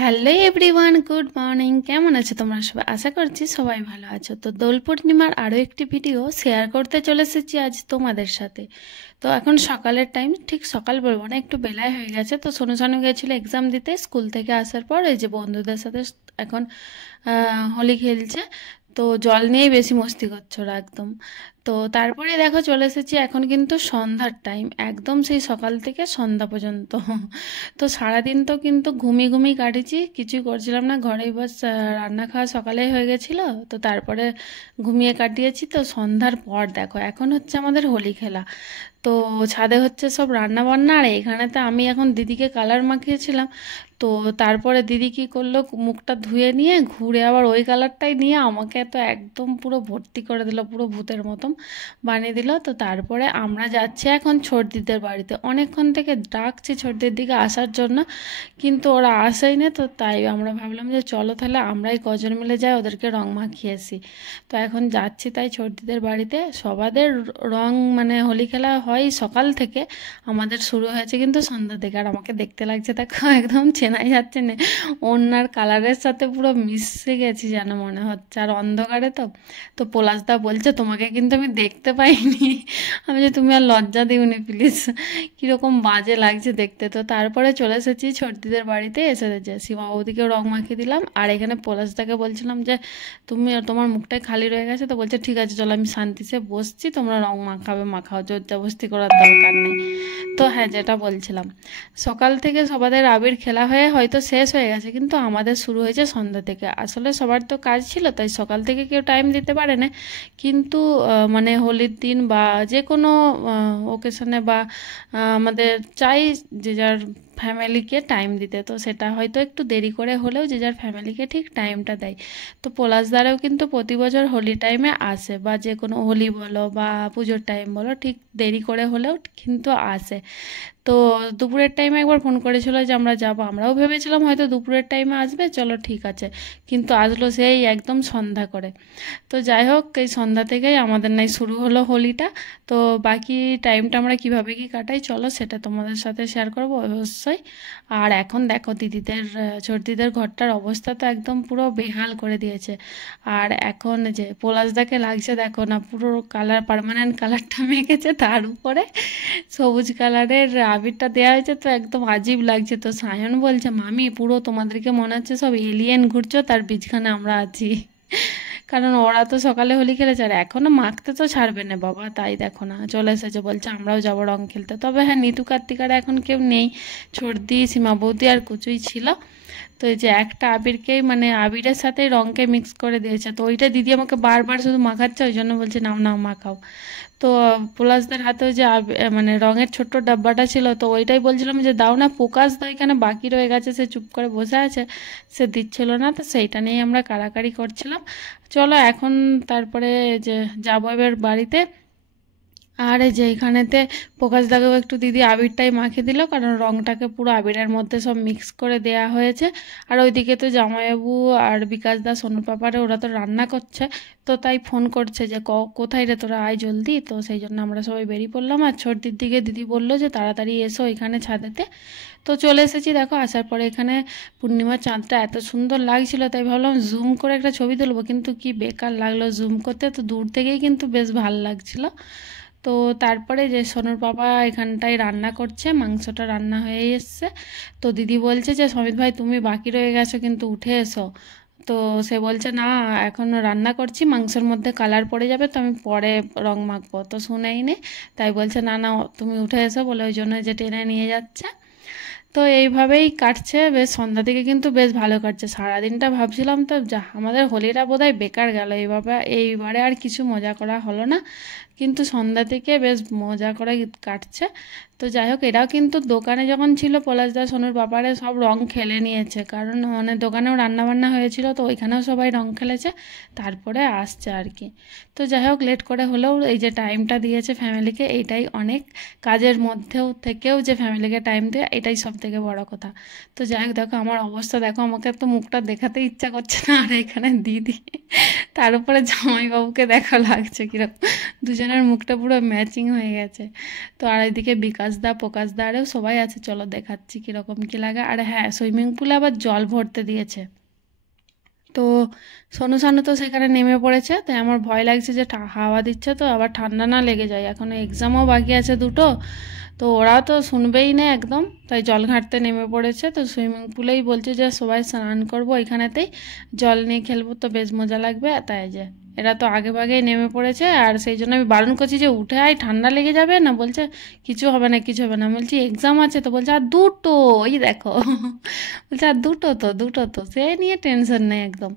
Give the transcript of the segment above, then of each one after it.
Hello everyone, good morning. কেমন আছো তোমরা সবাই? আশা করছি সবাই ভালো আছো। তো দোল পূর্ণিমার আরও একটি ভিডিও শেয়ার করতে চলে এসেছি আজ তোমাদের সাথে। তো এখন সকালের টাইম, ঠিক সকাল বলবো না, একটু বেলায় হয়ে গেছে। তো সোনু শানু গেছিলো এক্সাম দিতে, স্কুল থেকে আসার পর এই যে বন্ধুদের সাথে এখন হোলি খেলছে। তো জল নিয়েই বেশি মস্তি করছে ওরা একদম। তো তারপরে দেখো চলে এসেছি, এখন কিন্তু সন্ধ্যার টাইম, একদম সেই সকাল থেকে সন্ধ্যা পর্যন্ত। তো সারাদিন তো কিন্তু ঘুমিয়ে ঘুমিয়ে কাটিয়েছি, কিছুই করছিলাম না, ঘরেই বাস রান্না খাওয়া সকালেই হয়ে গেছিলো। তো তারপরে ঘুমিয়ে কাটিয়েছি। তো সন্ধ্যার পর দেখো এখন হচ্ছে আমাদের হোলি খেলা। তো ছাদে হচ্ছে সব রান্না বান্না, আর এখানেতে আমি এখন দিদিকে কালার মাখিয়েছিলাম। তো তারপরে দিদি কী করলো, মুখটা ধুয়ে নিয়ে ঘুরে আবার ওই কালারটাই নিয়ে আমাকে তো একদম পুরো ভর্তি করে দিল, পুরো ভূতের মতন বানিয়ে দিল। তো তারপরে আমরা যাচ্ছি এখন ছোটদিদের বাড়িতে, অনেকক্ষণ থেকে ডাকছি ছোটদের দিকে আসার জন্য, কিন্তু ওরা আসেই না। তো তাই আমরা ভাবলাম যে চলো তাহলে আমরাই কজন মিলে যাই, ওদেরকে রং মাখিয়ে আসি। তো এখন যাচ্ছি তাই ছোটদিদের বাড়িতে। সবাদের রং মানে হোলি খেলা হয় সকাল থেকে, আমাদের শুরু হয়েছে কিন্তু সন্ধ্যা থেকে। আর আমাকে দেখতে লাগছে দেখো, একদম চেনাই যাচ্ছে না, ওনার কালারের সাথে পুরো মিশে গেছি যেন মনে হচ্ছে, আর অন্ধকারে তো। তো পলাশদা বলছে তোমাকে কিন্তু আমি দেখতে পাইনি। আমি যে তুমি আর লজ্জা দিওনি প্লিজ, কীরকম বাজে লাগছে দেখতে। তো তারপরে চলে এসেছি ছোটদিদের বাড়িতে, এসে যে সীমা বৌদিকেও রং মাখিয়ে দিলাম। আর এখানে পলাশদাকে বলছিলাম যে তুমি, তোমার মুখটাই খালি রয়ে গেছে। তো বলছে ঠিক আছে চলো, আমি শান্তিতে বসছি, তোমরা রং মাখাবে মাখাও, জোর জবরদস্তি করার দরকার নেই। তো হ্যাঁ, যেটা বলছিলাম, সকাল থেকে সবাদের আবির খেলা হয়ে হয়তো শেষ হয়ে গেছে, কিন্তু আমাদের শুরু হয়েছে সন্ধ্যা থেকে। আসলে সবার তো কাজ ছিল, তাই সকাল থেকে কেউ টাইম দিতে পারে না। কিন্তু মানে হোলির দিন বা যে কোনো ওকেশনে বা আমাদের চাই যে যার ফ্যামিলিকে টাইম দিতে। তো সেটা হয়তো একটু দেরি করে হলেও যে যার ফ্যামিলিকে ঠিক টাইমটা দেয়। তো পলাশদারেও কিন্তু প্রতি বছর হোলি টাইমে আসে, বা যে কোনো হোলি বলো বা পুজোর টাইম বলো, ঠিক দেরি করে হলেও কিন্তু আসে। তো দুপুরের টাইমে একবার ফোন করেছিল যে আমরা যাব, আমরাও ভেবেছিলাম হয়তো দুপুরের টাইমে আসবে, চলো ঠিক আছে, কিন্তু আসলো সেই একদম সন্ধ্যা করে। তো যাই হোক, এই সন্ধ্যা থেকেই আমাদের নাই শুরু হলো হোলিটা। তো বাকি টাইমটা আমরা কিভাবে কি কাটাই চলো সেটা তোমাদের সাথে শেয়ার করবো অবশ্যই। আর এখন দেখো দিদিদের ছোট দিদিদের ঘরটার অবস্থা তো একদম পুরো বেহাল করে দিয়েছে। আর এখন যে পলাশদাকে লাগছে দেখো না, পুরো কালার পার্মানেন্ট কালারটা মেখেছে, তার উপরে সবুজ কালারের আবিরটা দেওয়া হয়েছে, তো একদম আজীব লাগছে। তো সায়ন বলছে মামি পুরো তোমাদেরকে মনে হচ্ছে সব এলিয়েন ঘুরছো, তার বীজখানে আমরা আছি। কারণ ওরা তো সকালে হোলি খেলেছে, আর এখনও মাখতে তো ছাড়বে না বাবা, তাই দেখো না চলে এসেছে, বলছে আমরাও যাবো রং খেলতে। তবে হ্যাঁ, নিতু কার্তিকারা এখন কেউ নেই, ছোটদি সীমা বৌদি আর কুচুই ছিল। তো এই যে একটা আবিরকেই মানে আবিরের সাথে রঙকে মিক্স করে দিয়েছে, তো ওইটা দিদি আমাকে বারবার শুধু মাখাচ্ছে, ওই জন্য বলছে নাও নাও মাখাও। তো পলাশদের হাতেও যে মানে রঙের ছোট্ট ডাব্বাটা ছিল, তো ওইটাই বলছিলাম যে দাও না, প্রকাশ দা এখানে বাকি রয়ে গেছে, সে চুপ করে বসে আছে, সে দিচ্ছিল না। তো সেইটা নিয়েই আমরা কাড়াকাড়ি করছিলাম। চলো এখন তারপরে যে যাবো এবার বাড়িতে। আর এই যে এইখানেতে প্রকাশ দাকেও একটু দিদি আবিরটাই মাখিয়ে দিল, কারণ রংটাকে পুরো আবিরের মধ্যে সব মিক্স করে দেয়া হয়েছে। আর ওইদিকে তো জামাইবাবু আর বিকাশ দা সোনুর পাপারে ওরা তো রান্না করছে, তো তাই ফোন করছে যে কোথায় রে তোরা, আয় জলদি। তো সেই জন্য আমরা সবাই বেরিয়ে পড়লাম। আর ছোটদির দিকে দিদি বললো যে তাড়াতাড়ি এসো এখানে ছাদেতে। তো চলে এসেছি দেখো, আসার পরে এখানে পূর্ণিমার চাঁদটা এত সুন্দর লাগছিল, তাই ভাবলাম জুম করে একটা ছবি তুলবো, কিন্তু কি বেকার লাগলো জুম করতে, তো দূর থেকেই কিন্তু বেশ ভালো লাগছিল। তো তারপরে যে সোনুর বাবা এখানটায় রান্না করছে, মাংসটা রান্না হয়ে এসছে। তো দিদি বলছে যে সমিত ভাই তুমি বাকি রয়ে গেছো, কিন্তু উঠে এসো। তো সে বলছে না, এখন রান্না করছি, মাংসের মধ্যে কালার পড়ে যাবে, তো আমি পরে রং মাখবো। তো শুনেই নে, তাই বলছে না না তুমি উঠে এসো বলে, ওই জন্য যে টেনে নিয়ে যাচ্ছে। তো এইভাবেই কাটছে, বেশ সন্ধ্যা থেকে কিন্তু বেশ ভালো কাটছে। সারাদিনটা ভাবছিলাম তো যা আমাদের হোলিটা বোধহয় বেকার গেল, এইবারে আর কিছু মজা করা হলো না, কিন্তু সন্ধ্যা থেকে বেশ মজা করে কাটছে। তো যাই হোক, এরাও কিন্তু দোকানে যখন ছিল পলাশদা সোনুর ব্যাপারে সব রং খেলে নিয়েছে, কারণ মানে দোকানেও রান্নাবান্না হয়েছিল, তো ওইখানেও সবাই রং খেলেছে, তারপরে আসছে আর কি। তো যাই হোক, লেট করে হলেও এই যে টাইমটা দিয়েছে ফ্যামিলিকে, এইটাই অনেক। কাজের মধ্যেও থেকেও যে ফ্যামিলিকে টাইম দেয়, এটাই সব থেকে বড় কথা। তো যাই হোক দেখো আমার অবস্থা দেখো, আমাকে তো মুখটা দেখাতে ইচ্ছা করছে না, আর এখানে দিদি, তার উপরে জামাইবাবুকে দেখা লাগছে কিরকম, দুজন দুজনের মুখটা পুরো ম্যাচিং হয়ে গেছে। তো আর এদিকে বিকাশ দা, প্রকাশ দা আরেও সবাই আছে, চলো দেখাচ্ছি কীরকম কী লাগে। আর হ্যাঁ, সুইমিং পুলে আবার জল ভরতে দিয়েছে। তো সোনু সানু তো সেখানে নেমে পড়েছে, তাই আমার ভয় লাগছে যে হাওয়া দিচ্ছে তো আবার ঠান্ডা না লেগে যায়, এখনও এক্সামও বাকি আছে দুটো। তো ওরা তো শুনবেই না একদম, তাই জল ঘাঁটতে নেমে পড়েছে। তো সুইমিং পুলেই বলছে যে সবাই স্নান করবো ওইখানেতেই, জল নিয়ে খেলবো তো বেশ মজা লাগবে। তাই যে এরা তো আগে ভাগেই নেমে পড়েছে, আর সেই জন্য আমি বারণ করছি যে উঠে আয়, ঠান্ডা লেগে যাবে না। বলছে কিছু হবে না, কিছু হবে না। বলছি এক্সাম আছে তো, বলছে আর দুটো, ওই দেখো বলছে আর দুটো তো সে নিয়ে টেনশন নেই একদম।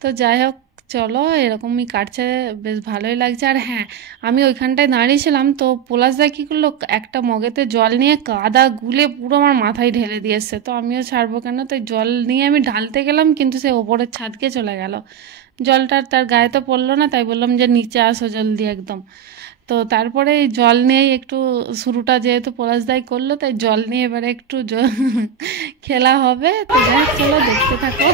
তো যাই হোক, চলো এরকমই কাটছে, বেশ ভালোই লাগছে। আর হ্যাঁ, আমি ওইখানটায় দাঁড়িয়েছিলাম, তো পলাশদা কী করলো, একটা মগেতে জল নিয়ে কাদা গুলে পুরো আমার মাথায় ঢেলে দিয়ে এসছে। তো আমিও ছাড়বো কেন, তাই জল নিয়ে আমি ঢালতে গেলাম, কিন্তু সে ওপরের ছাদকে চলে গেল। জলটা তার গায়ে তো পড়লো না, তাই বললাম যে নিচে আসো জলদি একদম। তো তারপরে এই জল নিয়েই একটু শুরুটা যেহেতু পলাশদাই করলো, তাই জল নিয়ে এবারে একটু খেলা হবে। তো যাই হোক, চলো দেখতে থাকো।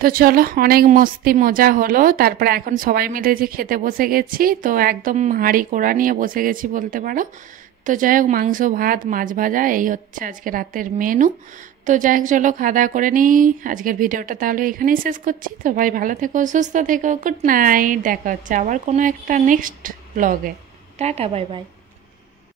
তো চলো, অনেক মস্তি মজা হলো। তারপরে এখন সবাই মিলে যে খেতে বসে গেছি, তো একদম হাঁড়ি কোড়া নিয়ে বসে গেছি বলতে পারো। তো যাই হোক, মাংস ভাত মাছ ভাজা এই হচ্ছে আজকে রাতের মেনু। তো যাই হোক, চলো খাওয়া দাওয়া করে নিই। আজকের ভিডিওটা তাহলে এখানেই শেষ করছি। তো ভাই ভালো থেকো, সুস্থ থেকো, গুড নাইট। দেখা হচ্ছে আবার কোনো একটা নেক্সট ব্লগে। Tata, bye bye.